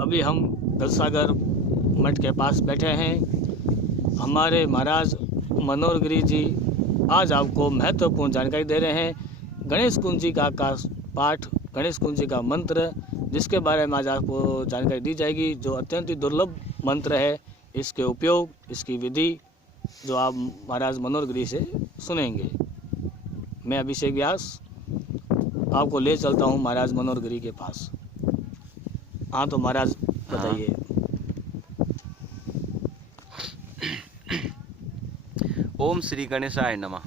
अभी हम दलसागर मठ के पास बैठे हैं। हमारे महाराज मनोहर गिरी जी आज आपको महत्वपूर्ण जानकारी दे रहे हैं गणेश कुंजिका का पाठ, गणेश कुंजिका मंत्र, जिसके बारे में आज आपको जानकारी दी जाएगी, जो अत्यंत ही दुर्लभ मंत्र है। इसके उपयोग, इसकी विधि जो आप महाराज मनोहर गिरी से सुनेंगे। मैं अभिषेक व्यास आपको ले चलता हूँ महाराज मनोहर गिरी के पास। हाँ तो महाराज बताइए। ओम श्री गणेशाय नमः।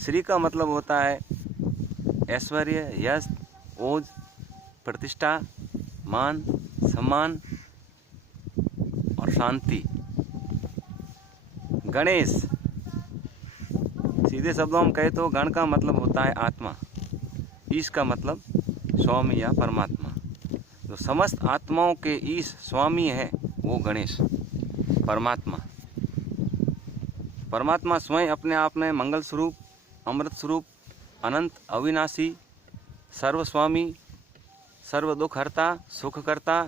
श्री का मतलब होता है ऐश्वर्य, यश, ओज, प्रतिष्ठा, मान, सम्मान और शांति। गणेश सीधे शब्दों में कहे तो गण का मतलब होता है आत्मा, ईश का मतलब स्वामी या परमात्मा। जो समस्त आत्माओं के ईश स्वामी है वो गणेश परमात्मा। परमात्मा स्वयं अपने आप में मंगल स्वरूप, अमृत स्वरूप, अनंत, अविनाशी, सर्वस्वामी, सर्व दुख हरता, सुख करता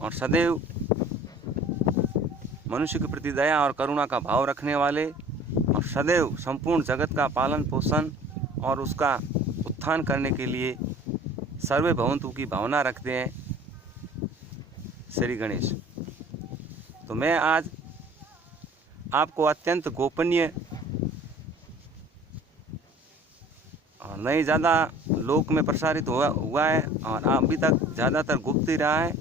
और सदैव मनुष्य के प्रति दया और करुणा का भाव रखने वाले और सदैव संपूर्ण जगत का पालन पोषण और उसका उत्थान करने के लिए सर्वे भवन्तु की भावना रखते हैं श्री गणेश। तो मैं आज आपको अत्यंत गोपनीय और नहीं ज़्यादा लोक में प्रसारित हुआ है और अभी तक ज़्यादातर गुप्त ही रहा है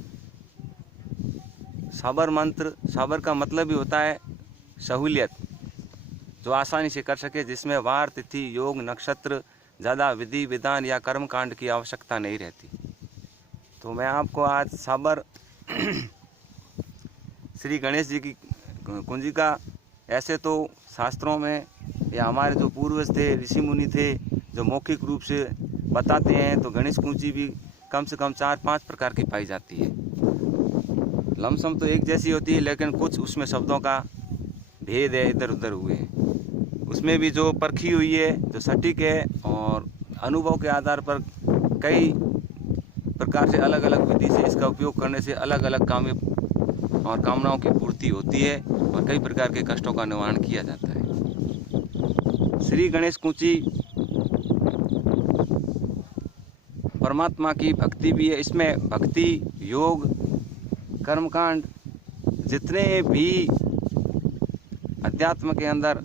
साबर मंत्र। साबर का मतलब भी होता है सहूलियत, जो आसानी से कर सके, जिसमें वार, तिथि, योग, नक्षत्र, ज़्यादा विधि विधान या कर्म कांड की आवश्यकता नहीं रहती। तो मैं आपको आज साबर श्री गणेश जी की कुंजिका, ऐसे तो शास्त्रों में या हमारे जो पूर्वज थे, ऋषि मुनि थे, जो मौखिक रूप से बताते हैं, तो गणेश कुंजी भी कम से कम 4-5 प्रकार की पाई जाती है। लमसम तो एक जैसी होती है, लेकिन कुछ उसमें शब्दों का भेद है, इधर उधर हुए हैं। उसमें भी जो परखी हुई है, जो सटीक है और अनुभव के आधार पर कई प्रकार से अलग अलग विधि से इसका उपयोग करने से अलग अलग कामों और कामनाओं की पूर्ति होती है और कई प्रकार के कष्टों का निवारण किया जाता है। श्री गणेश कुंजी परमात्मा की भक्ति भी है। इसमें भक्ति, योग, कर्मकांड, जितने भी अध्यात्म के अंदर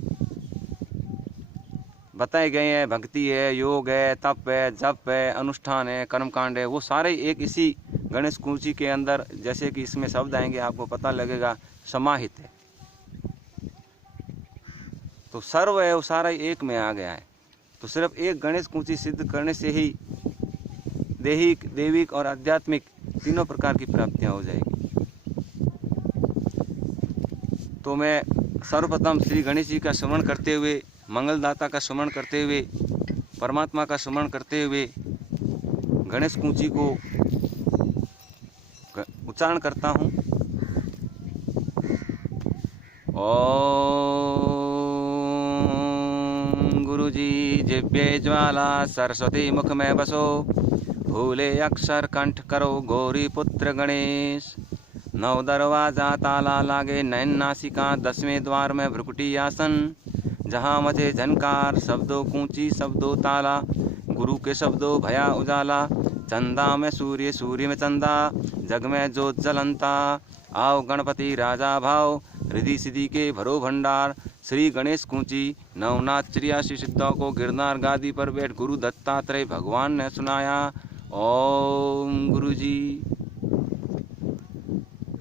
बताए गए हैं, भक्ति है, योग है, तप है, जप है, अनुष्ठान है, कर्मकांड है, वो सारे एक इसी गणेश कुंजी के अंदर, जैसे कि इसमें शब्द आएंगे आपको पता लगेगा, समाहित है। तो सर्व है वो सारा एक में आ गया है। तो सिर्फ एक गणेश कुंजी सिद्ध करने से ही दैहिक, दैविक और आध्यात्मिक तीनों प्रकार की प्राप्तियां हो जाएगी। तो मैं सर्वप्रथम श्री गणेश जी का स्मरण करते हुए, मंगलदाता का स्मरण करते हुए, परमात्मा का स्मरण करते हुए गणेश कुंजी को उच्चारण करता हूँ। ओम गुरुजी जिह्वे ज्वाला सरस्वती मुख में बसो, भूले अक्षर कंठ करो गौरी पुत्र गणेश। 9 दरवाजा ताला लागे नयन नासिका, 10वें द्वार में भ्रुकुटी आसन, जहाँ मचे झनकार शब्दों कूंची शब्दों ताला, गुरु के शब्दों भया उजाला, चंदा में सूर्य सूर्य में चंदा, जग में ज्योत जलंता, आओ गणपति राजा भाव, रिधि सिद्धि के भरो भंडार। श्री गणेश कुंजी नवनाथ 83 सिद्धों को गिरनार गादी पर बैठ गुरु दत्तात्रेय भगवान ने सुनाया। ओम गुरुजी।